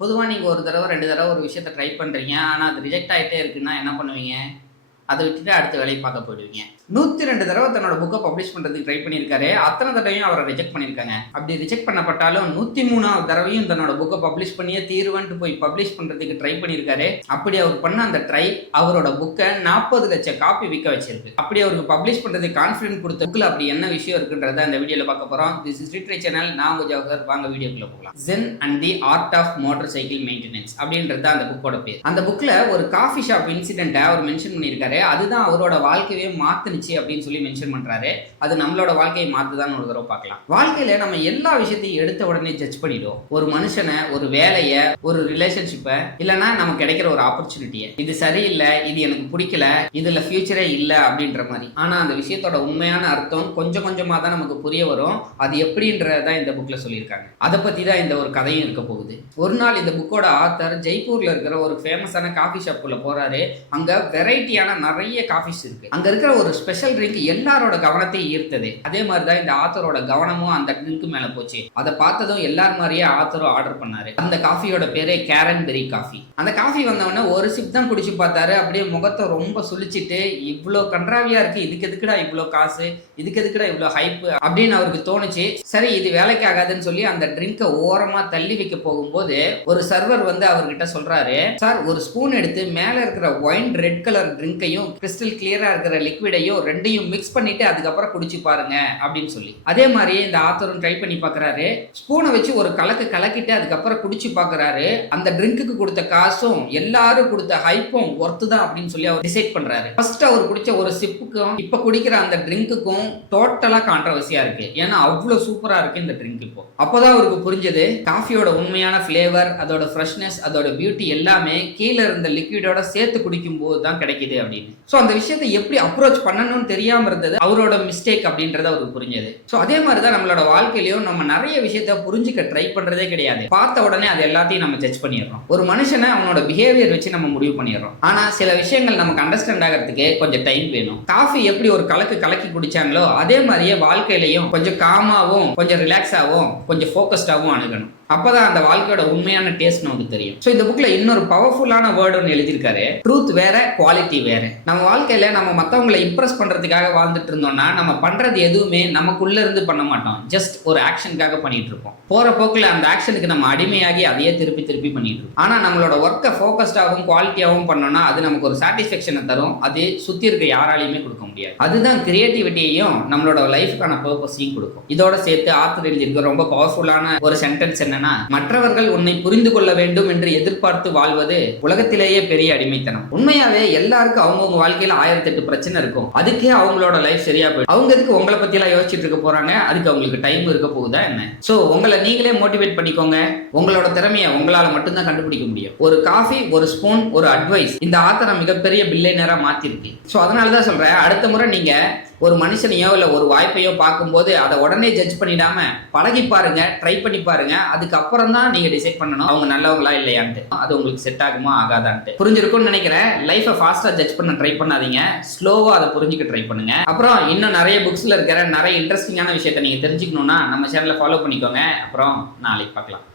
பொதுவா நீங்க ஒரு தடவ, 2 தடவ ஒரு விஷயத்த ட்ரை பண்றீங்க. ஆனா அது ரிஜெக்ட் ஆயிட்டே இருக்குன்னா என்ன பண்ணுவீங்க? அத விட்டுட்டு அடுத்த வேலைய பார்க்க போயிடுவீங்க. 102 தடவ தன்னோட புக்க பப்ளிஷ் பண்றதுக்கு ட்ரை பண்ணியிருக்காரு. அத்தன தடவையும் அவர ரிஜெக்ட் பண்ணியிருக்காங்க. அப்படி ரிஜெக்ட் பண்ணப்பட்டாலும் 103வது தடவையும் தன்னோட புக்க பப்ளிஷ் பண்ணியே தீருவேன்ட்டு போய் பப்ளிஷ் பண்றதுக்கு ட்ரை பண்ணியிருக்காரு. அப்படி அவர் பண்ண அந்த ட்ரை அவரோட புக்க 40 லட்சம் காப்பி விக்க வச்சிருக்கு. அப்படி அவருக்கு பப்ளிஷ் பண்றதுக்கு கான்ஃபிடன்ட் கொடுத்த புக்ல அப்படி என்ன விஷயம் இருக்குன்றத அந்த வீடியோல பார்க்க போறோம். This is literature channel. நான் உங்க ஜவஹர். வாங்க வீடியோக்குள்ள போகலாம். Zen and the art of motorcycle maintenance அப்படின்றது அந்த புக்கோட பேர். அந்த புக்ல ஒரு காஃபி ஷாப் இன்சிடென்ட்டை அவர் மென்ஷன் பண்ணியிருக்காரு. அதுதான் அவரோட வாழ்க்கையே மாத்துனுச்சு அப்படின்னு சொல்லி மென்ஷன் பண்றாரு. அது நம்மளோட வாழ்க்கையை மாத்துதான்னு ஒரு தடவை பார்க்கலாம். வாழ்க்கையில நம்ம எல்லா விஷயத்தையும் எடுத்த உடனே ஜட்ஜ் பண்ணிடுவோம். ஒரு மனுஷனை, ஒரு வேலையை, ஒரு ரிலேஷன்ஷிப்பை, இல்லைன்னா நமக்கு கிடைக்கிற ஒரு ஆப்பர்ச்சுனிட்டியை, இது சரியில்லை, இது எனக்கு பிடிக்கல, இதுல ஃபியூச்சரே இல்லை அப்படின்ற மாதிரி. ஆனா அந்த விஷயத்தோட உண்மையான அர்த்தம் கொஞ்சம் கொஞ்சமா தான் நமக்கு புரிய வரும். அது எப்படின்றதான் இந்த புக்ல சொல்லியிருக்காங்க. அதை பத்தி தான் இந்த ஒரு கதையும் இருக்க போகுது. ஒரு நாள் இந்த புக்கோட ஆத்தர் ஜெய்ப்பூர்ல இருக்கிற ஒரு ஃபேமஸான காஃபி ஷாப்புக்குள்ள போறாரு. அங்க வெரைட்டியான நிறைய காஃபிஸ் இருக்கு. அங்க இருக்கிற ஒரு ஸ்பெஷல் ட்ரிங்க் எல்லாரோட கவனத்தையும் ஈர்த்தது. அதே மாதிரிதான் இந்த ஆத்தரோட கவனமும் அந்த ட்ரிங்க் மேல போச்சு. அதை பார்த்ததும் எல்லார் மாதிரியே ஆத்தரும் ஆர்டர் பண்ணாரு. அந்த காஃபியோட பேரே கேரன்பெரி காஃபி. அந்த காஃபி வந்தவொடனே ஒரு சிப் தான் குடிச்சு பார்த்தாரு. அப்படியே முகத்தை ரொம்ப சுழிச்சிட்டு, இவ்வளோ கன்றாவியா இருக்கு, இதுக்கு எதுக்குடா இவ்வளோ காசு, இதுக்கு எதுக்குடா இவ்வளோ ஹைப்பு அப்படின்னு அவருக்கு தோணுச்சு. சரி, இது வேலைக்கு ஆகாதுன்னு சொல்லி அந்த ட்ரிங்கை ஓரமா தள்ளி வைக்க போகும்போது ஒரு சர்வர் வந்து அவர்கிட்ட சொல்றாரு, சார் ஒரு ஸ்பூன் எடுத்து மேல இருக்கிற ஒயின் ரெட் கலர் ட்ரிங்கையும் கிறிஸ்டல் கிளியரா இருக்கிற லிக்விடையும் ரெண்டையும் மிக்ஸ் பண்ணிட்டு அதுக்கப்புறம் குடிச்சு பாருங்க அப்படின்னு சொல்லி. அதே மாதிரியே இந்த ஆத்தரும் ட்ரை பண்ணி பார்க்கறாரு. ஸ்பூனை வச்சு ஒரு கலக்கிட்டு அதுக்கப்புறம் குடிச்சு பார்க்கறாரு. அந்த ட்ரிங்க்குக்கு கொடுத்த காசும் எல்லாரும் கொடுத்த ஹைப்பும் ஒர்த்து தான் அப்படின்னு சொல்லி அவர் டிசைட் பண்றாரு. ஃபர்ஸ்ட் அவர் குடிச்ச ஒரு சிப்புக்கும் இப்ப குடிக்கிற அந்த ட்ரிங்க்குக்கும் டோட்டலா கான்ட்ரவர்சியா இருக்கு. ஏன்னா அவ்வளவு சூப்பரா இருக்கு இந்த ட்ரிங்க். இப்போ அப்போதான் அவருக்கு புரிஞ்சது, காஃபியோட உண்மையான ஃபிளேவர், அதோட ஃப்ரெஷ்னஸ், அதோட பியூட்டி எல்லாமே கீழே இருந்த லிக்விடோட சேர்த்து குடிக்கும் போது தான் கிடைக்குது அப்படின்னு. ஸோ அந்த விஷயத்தை எப்படி அப்ரோச் பண்ணணும்னு தெரியாம இருந்தது அவரோட மிஸ்டேக் அப்படின்றத அவருக்கு புரிஞ்சது. ஸோ அதே மாதிரி தான் நம்மளோட வாழ்க்கையிலையும் நம்ம நிறைய விஷயத்த புரிஞ்சுக்க ட்ரை பண்றதே கிடையாது. பார்த்த உடனே அது எல்லாத்தையும் நம்ம ஜட்ஜ் பண்ணிடுறோம். ஒரு மனுஷனை அவனோட பிஹேவியர் வச்சு நம்ம முடிவு பண்ணிடுறோம். ஆனா சில விஷயங்கள் நமக்கு அண்டர்ஸ்டாண்ட் ஆகிறதுக்கு கொஞ்சம் டைம் வேணும். காஃபி எப்படி ஒரு கலக்கி குடிச்சாங்களோ அதே மாதிரியே வாழ்க்கையிலையும் கொஞ்சம் காமாவும், கொஞ்சம் ரிலாக்ஸாகவும், கொஞ்சம் ஃபோக்கஸ்டாகவும் அணுகணும். அப்பதான் அந்த வாழ்க்கையோட உண்மையான டேஸ்ட் நமக்கு தெரியும். ஸோ இந்த புக்ல இன்னொரு பவர்ஃபுல்லான வேர்டு ஒன்று எழுதியிருக்காரு. ட்ரூத் வேற, குவாலிட்டி வேற. நம்ம வாழ்க்கையில நம்ம மற்றவங்களை இம்ப்ரெஸ் பண்றதுக்காக வாழ்ந்துட்டு இருந்தோம்னா நம்ம பண்றது எதுவுமே நமக்குள்ள இருந்து பண்ண மாட்டோம். ஜஸ்ட் ஒரு ஆக்ஷனுக்காக பண்ணிட்டு இருப்போம். போற போக்குல அந்த ஆக்ஷனுக்கு நம்ம அடிமையாகி அதையே திருப்பி பண்ணிட்டு இருப்போம். ஆனா நம்மளோட ஒர்க்கை ஃபோக்கஸ்டாகவும் குவாலிட்டியாகவும் பண்ணோம்னா அது நமக்கு ஒரு சாட்டிஸ்ஃபேக்ஷனை தரும். அது சுத்தி இருக்க யாராலையுமே கொடுக்க முடியாது. அதுதான் கிரியேட்டிவிட்டியையும் நம்மளோட லைஃப்க்கான பர்பஸையும் கொடுக்கும். இதோட சேர்த்து ஆத்தர் எழுதியிருக்க ரொம்ப பவர்ஃபுல்லான ஒரு சென்டென்ஸ் என்ன, மற்றவர்கள் உன்னை புரிந்து கொள்ள வேண்டும் என்று எதிர்பார்த்து வாழ்வது உலகத்திலேயே பெரிய அடிமைத்தனம். உண்மையாவே எல்லாருக்கும் அவங்கவுங்க வாழ்க்கையில 1008 பிரச்சனை இருக்கும். அதுக்கே அவங்களோட லைஃப் சரியா போயிடும். அவங்க எதுக்கு உங்களை பத்தி எல்லாம் யோசிச்சுட்டு இருக்க போறாங்க? அதுக்கு அவங்களுக்கு டைம் இருக்க போகுதா என்ன? சோ உங்களை நீங்களே மோட்டிவேட் பண்ணிக்கோங்க. உங்களோட திறமையை உங்களால மட்டும்தான் கண்டுபிடிக்க முடியும். ஒரு காஃபி, ஒரு ஸ்பூன், ஒரு அட்வைஸ் இந்த ஆத்தரை மிகப்பெரிய பில்லியனரா மாத்திருக்கு. சோ அதனாலதான் சொல்றேன், அடுத்த முறை நீங்க ஒரு மனுஷனையோ இல்ல ஒரு வாய்ப்பையோ பார்க்கும்போது அதை உடனே ஜட்ஜ் பண்ணிடாம பழகி பாருங்க, ட்ரை பண்ணி பாருங்க. அதுக்கப்புறம் தான் நீங்க டிசைட் பண்ணணும் அவங்க நல்லவங்களா இல்லையான்ட்டு, அது உங்களுக்கு செட் ஆகுமா ஆகாதான்ட்டு. புரிஞ்சிருக்கும்னு நினைக்கிறேன். லைஃபை ஃபாஸ்டா ஜட்ஜ் பண்ண ட்ரை பண்ணாதீங்க, ஸ்லோவா அதை புரிஞ்சுக்க ட்ரை பண்ணுங்க. அப்புறம் இன்னும் நிறைய புக்ஸ்ல இருக்கிற நிறைய இன்ட்ரெஸ்டிங்கான விஷயத்தை நீங்க தெரிஞ்சுக்கணும்னா நம்ம சேனலை ஃபாலோ பண்ணிக்கோங்க. அப்புறம் நாளைக்கு பார்க்கலாம்.